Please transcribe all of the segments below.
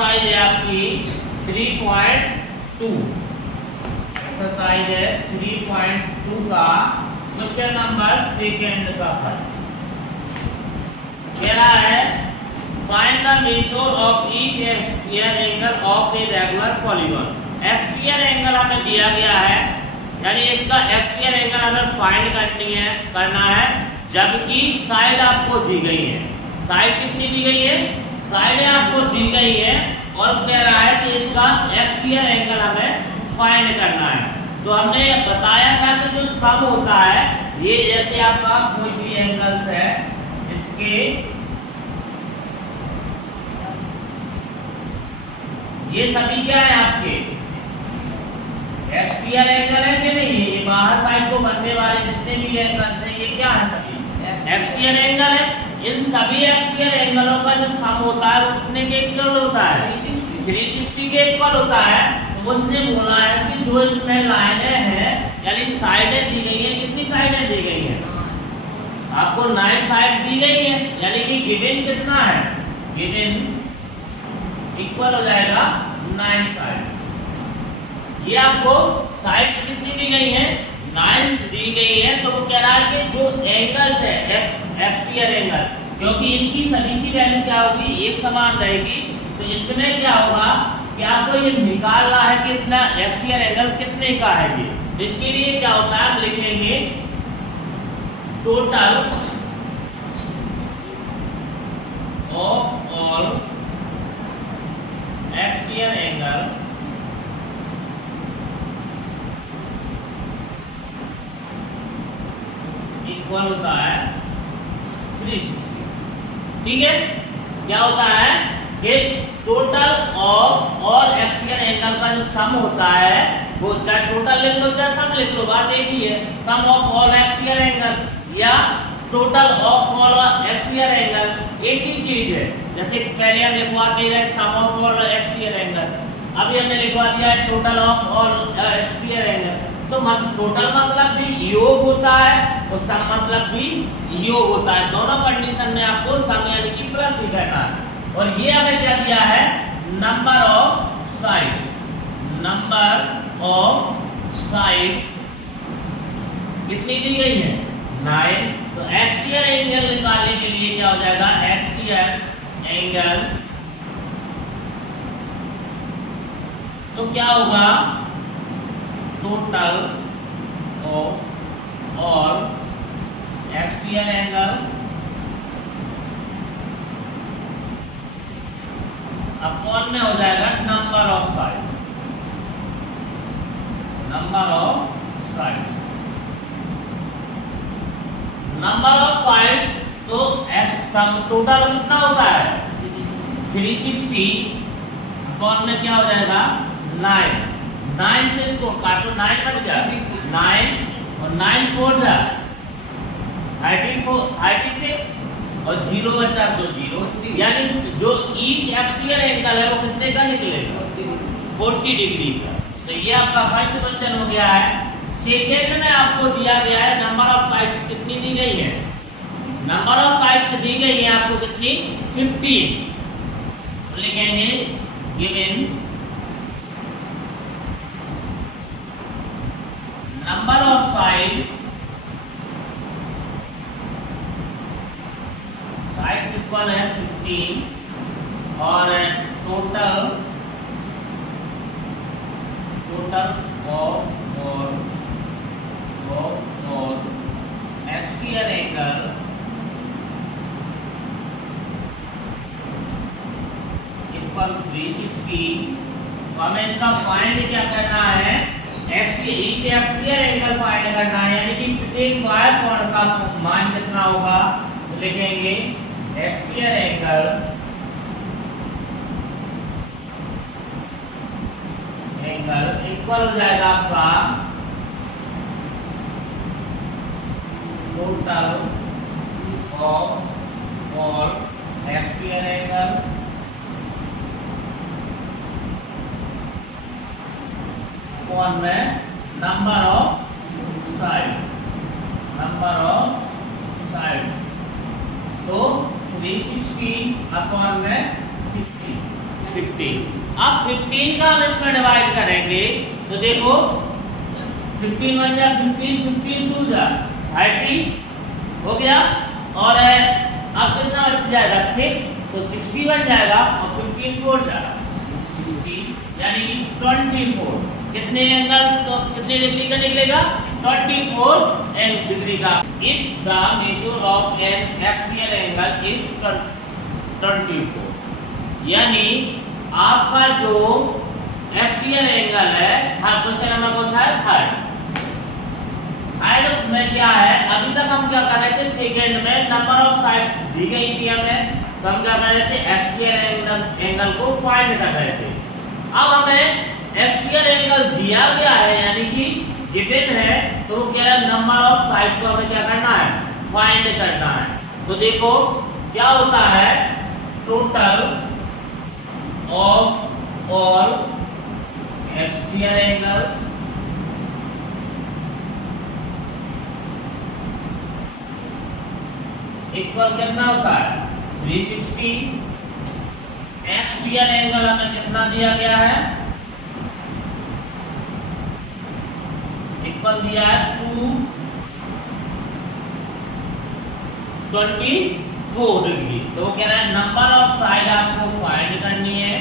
Exercise है आपकी 3.2। Exercise है 3.2 का क्वेश्चन नंबर सेकंड का फर्स्ट कह रहा है find the measure of each exterior angle of a regular polygon. Exterior angle हमें दिया गया है, यानी इसका एक्सटीरियर एंगल हमें फाइंड करना है जबकि साइड आपको दी गई है। साइड कितनी दी गई है? साइडें आपको दी गई है और कह रहा है कि इसका एक्सटीरियर एंगल हमें फाइंड करना है। तो हमने बताया था कि जो सम होता है ये जैसे आपका कोई भी एंगल्स है इसके ये सभी क्या है आपके एक्सटीरियर एंगल है कि नहीं? ये बाहर साइड को बनने वाले जितने भी एंगल्स हैं ये क्या है? सभी एक्सटीरियर एंगल है। इन सभी एक्सटीरियर एंगलों का जो सम होता है वो कितने के इक्वल होता है? 360 के इक्वल होता है। तो उसने बोला है कि जो इसमें लाइनें हैं यानी साइडें दी गई हैं, कितनी साइडें दी गई हैं? आपको 9 साइड दी गई है, यानी कि गिवन कितना है? गिवन इक्वल हो जाएगा 9 साइड। ये आपको साइड्स कितनी दी गई हैं? 9 दी गई है। तो वो कह रहा है कि जो एंगल्स है एक्सटीरियर एंगल, क्योंकि इनकी सभी की वैल्यू क्या होगी? एक समान रहेगी। तो इसमें क्या होगा कि आपको ये निकालना है कि इतना एक्सटीरियर एंगल कितने का है ये। तो इसके लिए क्या होता है, हम लिखेंगे total of all exterior angle equal होता है 360। ठीक है, क्या होता है कि total of all exterior angle का जो सम होता है वो चाहे टोटल लिख लो चाहे सम लिख लो, बात एक ही है। सम ऑफ ऑल एक्सटीरियर एंगल या total of all exterior angle एक ही चीज है। जैसे पहले हम लिखवाते रहे सम ऑफ ऑल एक्सटीरियर एंगल, अभी हमने लिखवा दिया है total of all exterior angle. तो टोटल मतलब भी योग होता है और सम मतलब भी योग होता है। दोनों कंडीशन में आपको सम यानी कि प्लस ही करना है। और ये हमें क्या दिया है? Number of side. Number of side कितनी दी गई है? 9। तो एक्सटीरियर एंगल निकालने के लिए क्या हो जाएगा? एक्सटीरियर एंगल तो क्या होगा? Total of all exterior angle upon में हो जाएगा number of side. Number of sides, number of sides तो टोटल कितना होता है? 360 अपॉन में क्या हो जाएगा? 9। 9 से इसको काटो, 9 बच गया 9 और 9 4 जा 36 और 0 बचा तो 0, यानी जो ईच एक्सटीरियर एंगल है वो कितने का निकलेगा? 40 डिग्री का। तो ये आपका फर्स्ट क्वेश्चन हो गया है। सेकेंड में आपको दिया गया है नंबर ऑफ साइड्स कितनी दी गई है? नंबर ऑफ साइड्स दी गई है आपको कितनी? 15। तो लिखेंगे given number of sides equal है 15 और total of all exterior angle equal 360। तो हमें इसका फाइंड क्या करना है? ईच एक्सटीरियर एंगल फाइंड करना है, यानी कि प्रत्येक बाह्य कोण का मान कितना होगा? तो लिखेंगे एक्सटीरियर एंगल इक्वल हो जाएगा आपका total of all exterior angle upon में नंबर ऑफ साइड। तो 360 अपॉन में 50 15। अब 15 का हम इसमें डिवाइड करेंगे तो देखो 15 1 जा 15, 15 2 जा 30 हो गया। और अब कितना बच जाएगा 6, तो 60 बन जाएगा और 15 4 जाएगा 60, यानी कि 24। कितने एंगल्स को कितने डिग्री का निकलेगा 24 डिग्री का। If the measure of N axial angle is 24, यानी आपका जो एक्सियल एंगल है, क्वेश्चन नंबर कौन सा है थर्ड में क्या है, अभी तक हम क्या कर रहे थे सेकंड में नंबर ऑफ साइड्स दी गई थी हमें, तो हम क्या कर रहे थे एक्सियल एंगल को फाइंड कर रहे थे। अब हमें एक्सियल एंगल दिया गया है यानी कि गिवन है, तो वो कह रहा है नंबर ऑफ साइड को हमें क्या करना है फाइंड करना है। तो देखो क्या होता है total of all axial angle equal कितना होता है 360। एक्सियल एंगल हमें कितना दिया गया है इक्वल दिया है 224 डिग्री। तो वो कह रहा है नंबर ऑफ साइड आपको फाइंड करनी है,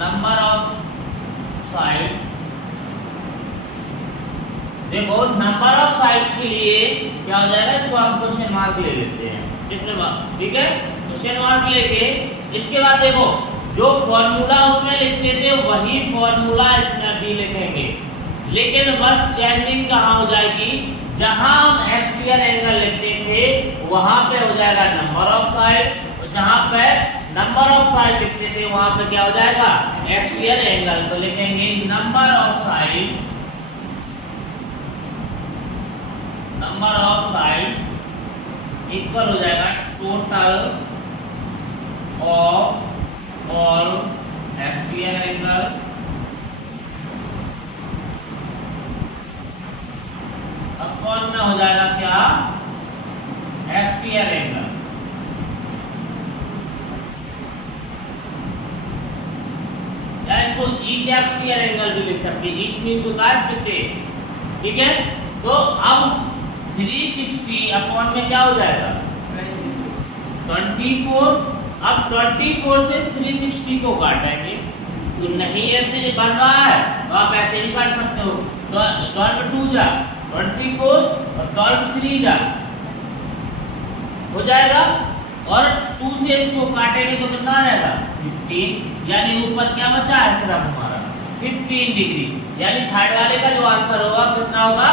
नंबर ऑफ साइड। देखो नंबर ऑफ साइड्स के लिए क्या हो जाएगा, इसको आप क्वेश्चन मार्क ले लेते हैं, ठीक है क्वेश्चन मार्क लेके इसके बाद देखो जो फॉर्मूला उसमें लिखते थे वही फॉर्मूला इसमें भी लिखेंगे, लेकिन बस चेंजिंग कहाँ हो जाएगी, जहां हम एक्सियल एंगल लिखते थे वहां पे हो जाएगा नंबर ऑफ साइड, और जहां पे नंबर ऑफ साइड लिखते थे वहां पे क्या हो जाएगा एक्सियल एंगल। तो लिखेंगे number of side, number of sides equal हो जाएगा total of all axial angle upon में हो जाएगा क्या एक्सियल एंगल। या इसको ईच एक्सियल एंगल भी लिख सकते हैं, ईच मींस होता है प्रत्येक, ठीक है। तो अब 360 अपॉन में क्या हो जाएगा 24। अब 24 से 360 को काटेंगे, तो नहीं ऐसे बन रहा है तो आप ऐसे भी काट सकते हो, 12 2 जा 24 और 12 3 जा हो जाएगा, और 2 से इसको काटेंगे तो कितना आएगा 15, यानी ऊपर क्या बचा है सिर्फ हमारा 15 डिग्री, यानी थर्ड वाले का जो आंसर होगा कितना होगा।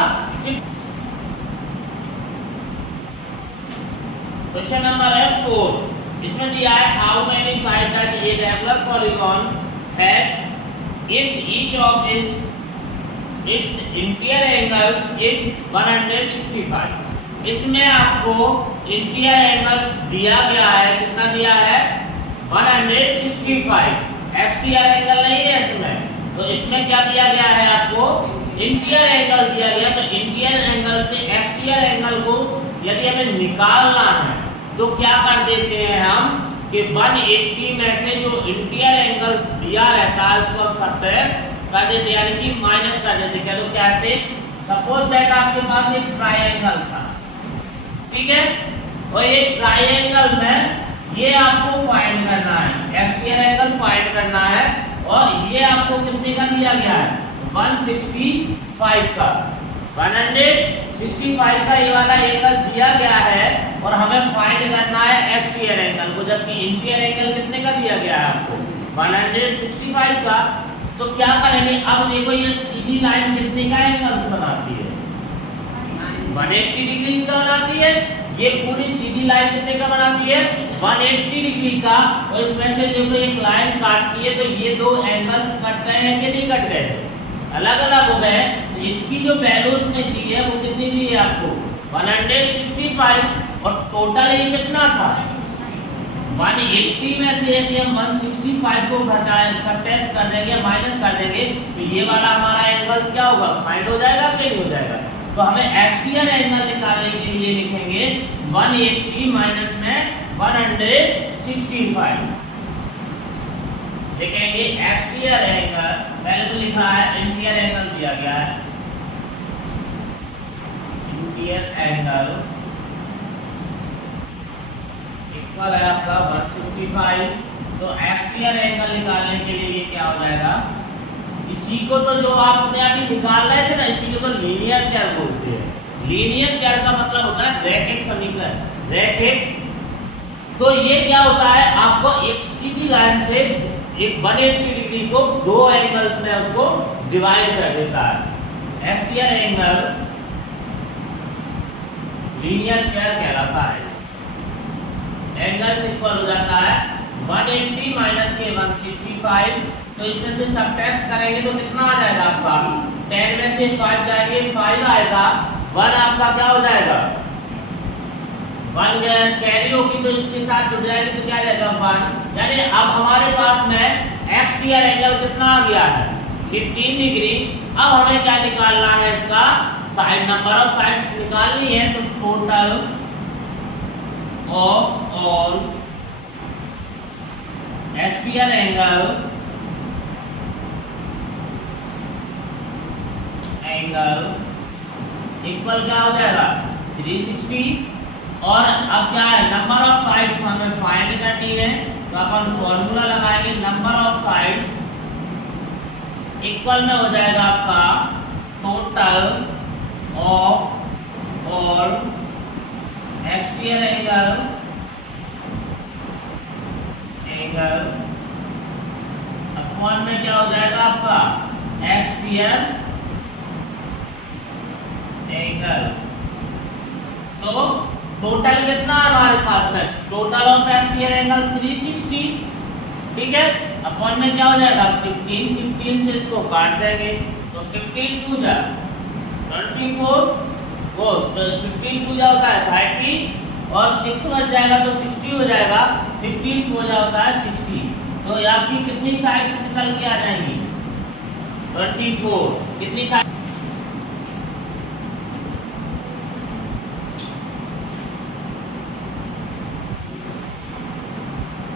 क्वेश्चन नंबर है 4, इसमें दिया है how many side that A regular polygon have if each of its interior angle is 165। इसमें आपको इंटीरियर एंगल्स दिया गया है, कितना दिया है 165, एक्सटीरियर एंगल नहीं है इसमें। तो इसमें क्या दिया गया है आपको इंटीरियर एंगल दिया गया, तो इंटीरियर एंगल से एक्सटीरियर एंगल को यदि हमें निकालना है तो क्या कर देते हैं हम कि 180 में से जो इंटीरियर एंगल्स दिया रहता है उसको हम सब्ट्रैक्ट कर देते हैं, यानी कि माइनस कर देते हैं। तो कैसे, सपोज दैट आपके पास एक ट्रायंगल था, ठीक है, और ये ट्रायंगल में ये आपको फाइंड करना है, एक्सटीरियर एंगल फाइंड करना है, और ये आपको कितने का दिया गया है 165 का, 165 का ये वाला एंगल दिया गया है, और हमें फाइंड करना है एक्सटीरियर एंगल को, जबकि इंटीरियर एंगल कितने का दिया गया है आपको 165 का। तो क्या करेंगे, अब देखो ये सीधी लाइन कितने का एंगल्स बनाती है 180 डिग्री का बनाती है, ये पूरी सीधी लाइन कितने का बनाती है 180 डिग्री का, और इसमें से देखो एक लाइन काटती है, तो ये दो एंगल्स कट गए हैं कि नहीं कट गए, अलग अलग हो गए। तो इसकी जो वैल्यू उसने दी है वो कितनी दी है आपको 165, और टोटल ये कितना था 180 में से यदि हम 165 को घटाएं सब्ट्रैक्ट कर देंगे, माइनस कर देंगे, तो ये वाला हमारा एंगल्स क्या होगा फाइंड हो जाएगा कि नहीं हो जाएगा। तो हमें एक्सटीरियर एंगल निकालने के लिए लिखेंगे 180 माइनस में 165, देखेंगे एक्सटीरियर एंगल, पहले तो लिखा है इंटीरियर एंगल दिया गया है, इंटीरियर एंगल इक्वल है आपका 165। तो एक्सटीरियर एंगल निकालने के लिए ये क्या हो जाएगा, इसी को तो जो आपने अभी निकाल रहे थे ना, इसी को तो लीनियर पेयर बोलते हैं। लीनियर पेयर का मतलब होता है रैखिक समीकरण, रैखिक। तो ये क्या होता है, आपको एक सीधी लाइन से एक 180 डिग्री को दो एंगल्स में उसको डिवाइड कर देता है। एक्सटीरियर एंगल लीनियर पेयर कहलाता है। एंगल्स इक्वल हो जाता है 180 माइनस के 165। तो इसमें से सबट्रैक्ट करेंगे तो कितना आ जाएगा आपका, 10 में से 5 जाएंगे, 5 आएगा, 1 आपका क्या हो जाएगा, 1 कैरी होगी तो इसके साथ जुड़ जाएगी तो क्या आ जाएगा 1। यानी अब हमारे पास में एक्सटीरियर एंगल कितना आ गया है, 15 डिग्री। अब हमें क्या निकालना है, इसका साइड, नंबर ऑफ साइड्स निकालनी है। तो total of all exterior angle equal क्या हो जाएगा 360। और अब क्या है, नंबर ऑफ साइड्स हमें फाइंड करनी है। तो अपन फॉर्मूला लगाएंगे, नंबर ऑफ साइड्स इक्वल में हो जाएगा आपका total of all exterior angle upon में क्या हो जाएगा आपका एक्सटीरियर एंगल। तो टोटल कितना है हमारे पास में, टोटल ऑफ एक्सटीरियर एंगल 360, ठीक है। अपॉन में क्या हो जाएगा 15, 15 से इसको काट देंगे तो 15 2 जा 24, वो 15 2 जा होता है 30 और 6 बच जाएगा तो 60 हो जाएगा, 15 4 जा होता है 60। तो आपकी कितनी साइड्स निकल के आ जाएंगी 24, कितनी साइड,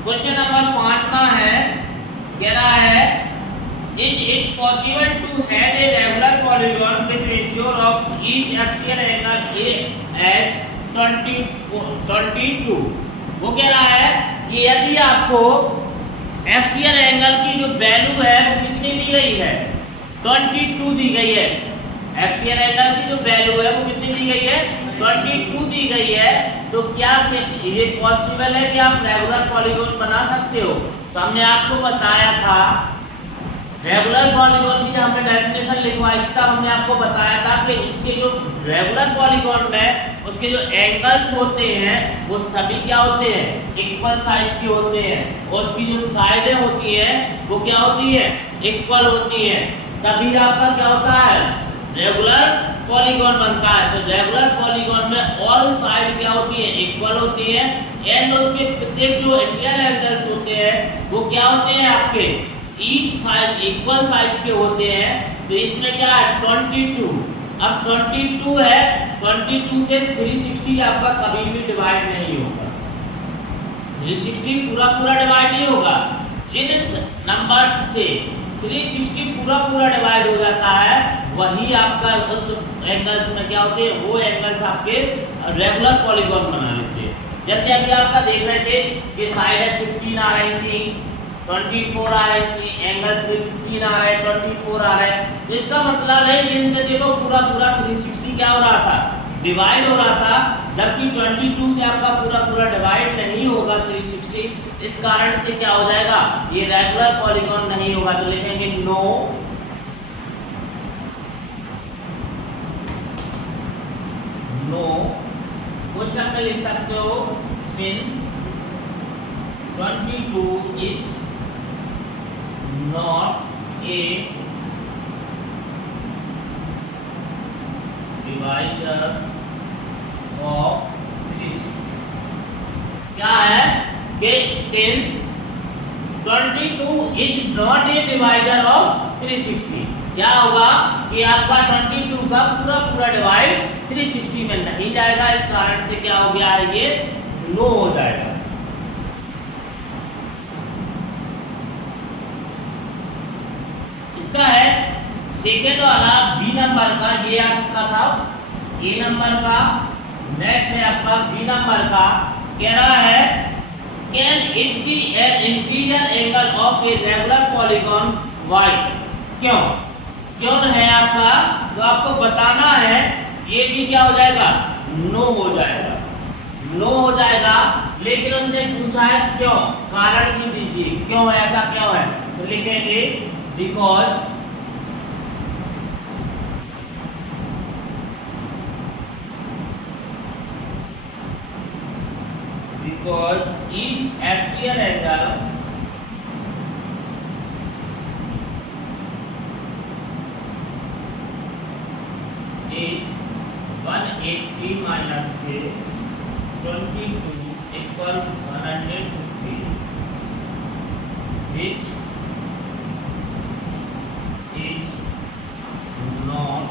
क्वेश्चन नंबर 5वां है, कह रहा है is it possible to have a regular polygon with ratio of each exterior angle a H 22। वो कह रहा है कि यदि आपको एक्सटीरियर एंगल की जो वैल्यू है वो कितनी दी गई है, 22 दी गई है। एक्सटीरियर एंगल की जो वैल्यू है वो कितनी दी गई है, 22 दी गई है। तो क्या ये पॉसिबल है कि आप रेगुलर पॉलीगॉन बना सकते हो। तो हमने आपको बताया था रेगुलर पॉलीगॉन की, जब हमने डेफिनेशन लिखवाई थी तब हमने आपको बताया था कि इसके जो रेगुलर पॉलीगॉन में उसके जो एंगल्स होते हैं वो सभी क्या होते हैं, इक्वल साइज के होते हैं, और उसकी जो साइडें होती हैं वो क्या होती है, इक्वल होती है। तभी आपका क्या होता है, रेगुलर पॉलीगॉन बनता है। तो रेगुलर पॉलीगॉन में ऑल साइड क्या होती है, इक्वल होती है, एंड उसके प्रत्येक जो इंटीरियर एंगल्स होते हैं वो क्या होते हैं आपके ईच साइड इक्वल साइज के होते हैं। तो इसमें क्या है 22। अब 22 है, 22 से 360 आपका कभी भी डिवाइड नहीं होगा, 360 पूरा पूरा डिवाइड नहीं होगा। जिन नंबर से 360 पूरा पूरा डिवाइड हो जाता है वही आपका उस एंगल्स में क्या होते हैं, वो एंगल्स आपके रेगुलर पॉलीगॉन बना लेते हैं। जैसे अभी आपका देख रहे थे कि साइड 15 आ रही थी, 24 आ रही थी, एंगल्स में 15 आ रहे, 24 आ रहे। तो इसका मतलब है इनसे देखो पूरा पूरा 360 क्या हो रहा था, डिवाइड हो रहा था, जबकि 22 से आपका पूरा पूरा डिवाइड नहीं होगा 360। इस कारण से क्या हो जाएगा, ये रेगुलर पॉलीगॉन नहीं होगा। तो लिखेंगे नो क्वेश्चन में लिख सकते हो since 22 is not a divider of 360। क्या है कि since 22 is not a divider of 360, क्या होगा कि आपका 22 का पूरा पूरा डिवाइड 360 में नहीं जाएगा। इस कारण से क्या हो गया है, ये नो हो जाएगा। इसका है सेकेंड वाला बी नंबर का, ये आपका था ए नंबर का। नेक्स्ट है आपका बी नंबर का, कह रहा है can it be an interior angle of a regular polygon why. क्यों क्यों है आपका, तो आपको बताना है। ये भी क्या हो जाएगा, नो हो जाएगा, नो हो जाएगा। लेकिन उसने पूछा है क्यों, कारण भी दीजिए, क्यों ऐसा क्यों है, तो लिखेंगे because each exterior angle is 180 minus a 22 equal 150, which is not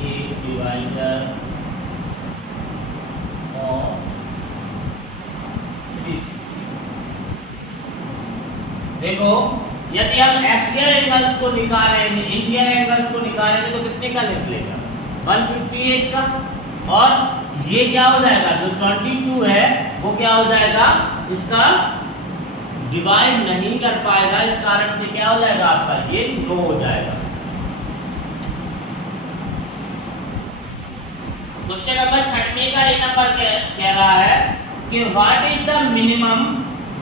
a divisor of 360। देखो यदि हम एक्सटीरियर एंगल्स को निकालेंगे, इंटीरियर एंगल्स को निकालेंगे तो कितने का निकलेगा, 158 का। और ये क्या हो जाएगा, जो 22 है वो क्या हो जाएगा, इसका डिवाइड नहीं कर पाएगा, इस कारण से क्या हो जाएगा आपका, ये नो हो जाएगा। क्वेश्चन नंबर 6 का ये नंबर कह रहा है कि what is the minimum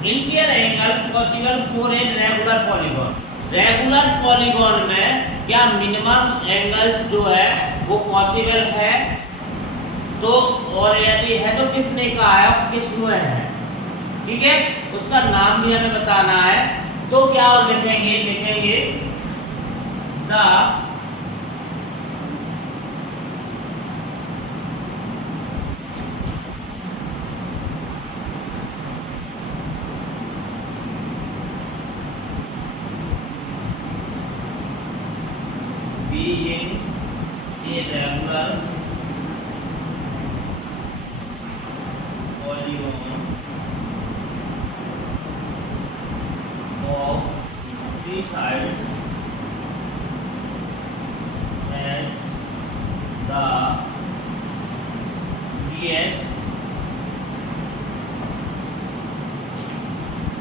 interior angle possible for a regular polygon. Regular polygon में क्या मिनिमम एंगल्स जो है वो पॉसिबल है, तो और यदि है तो कितने का है और किस में है, ठीक है, उसका नाम भी हमें बताना है। तो क्या और लिखेंगे, लिखेंगे the being a regular polygon of three sides and the least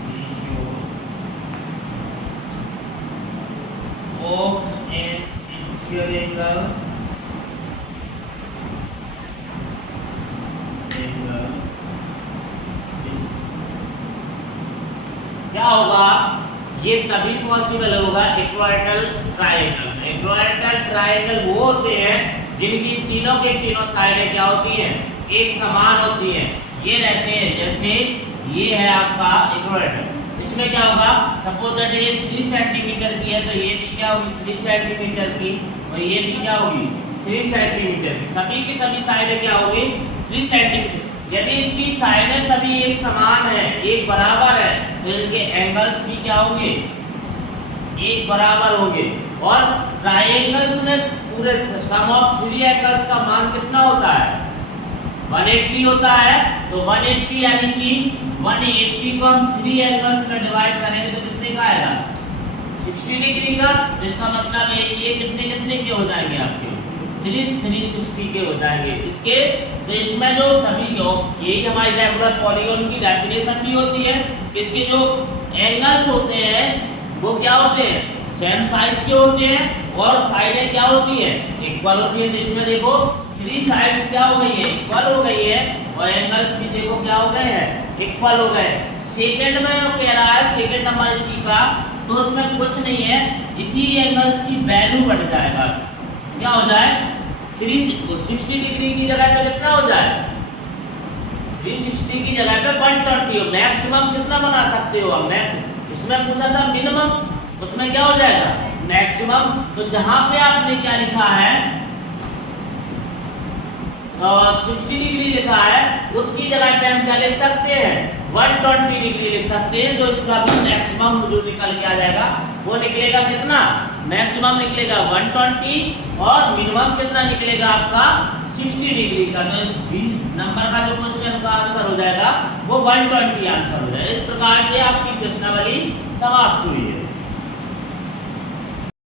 ratios of an interior angle क्या होगा, ये तभी पॉसिबल होगा इक्वाटोरियल ट्रायंगल। इक्वाटोरियल ट्रायंगल वो होते हैं जिनकी तीनों के तीनों साइडें क्या होती हैं, एक समान होती हैं। ये रहते हैं, जैसे ये है आपका इक्वाटोरियल, इसमें क्या होगा, सपोज दैट ये 3 सेंटीमीटर की है तो ये भी क्या होगी 3 सेंटीमीटर की, और ये भी क्या होगी 3 सेंटीमीटर की। सभी की सभी साइडें क्या होगी 3 सेंटीमीटर। यदि इसकी साइडें सभी एक समान है, एक बराबर है, तो इनके एंगल्स भी क्या होंगे, एक बराबर होंगे। और ट्रायंगल्स में पूरे सम ऑफ 3 एंगल्स का मान कितना होता है, 180 होता है। तो 180 यानी कि 180 को हम 3 एंगल्स में डिवाइड करेंगे तो कितने का आएगा, 60 डिग्री का। इसका मतलब है ये कितने कितने के हो जाएंगे आपके, 360 के हो जाएंगे इसके। तो इसमें जो सभी यही हमारी रेगुलर पॉलीगॉन की डेफिनेशन भी होती है। इसके जो एंगल्स होते हैं वो क्या होते हैं, सेम साइज के होते हैं, और साइडें क्या होती है, इक्वल होती है। तो इसमें देखो 3 साइड्स क्या हो गई है, इक्वल हो गई है, और एंगल्स भी देखो क्या हो गए हैं, इक्वल हो गए। सेकंड में कह रहा है, सेकंड नंबर इसी का, तो उसमें कुछ नहीं है, इसी एंगल्स की वैल्यू बढ़ जाएगा, क्या हो जाए 360 डिग्री की जगह पे कितना हो जाए, 360 की जगह पे 120 हो। मैक्सिमम कितना बना सकते हो आप, इसमें पूछा था मिनिमम, उसमें क्या हो जाएगा मैक्सिमम। तो जहां पे आपने क्या लिखा है 60 डिग्री लिखा है, उसकी जगह पे हम क्या लिख सकते हैं 120 डिग्री लिख सकते हैं। तो इसका भी मैक्सिमम जो निकल के आ जाएगा वो निकलेगा कितना, मैक्सिमम निकलेगा 120, और मिनिमम कितना निकलेगा आपका 60 डिग्री का। तो बी नंबर का जो क्वेश्चन का आंसर हो जाएगा वो 120 आंसर हो जाएगा। इस प्रकार से आपकी प्रश्नावली समाप्त हुई है।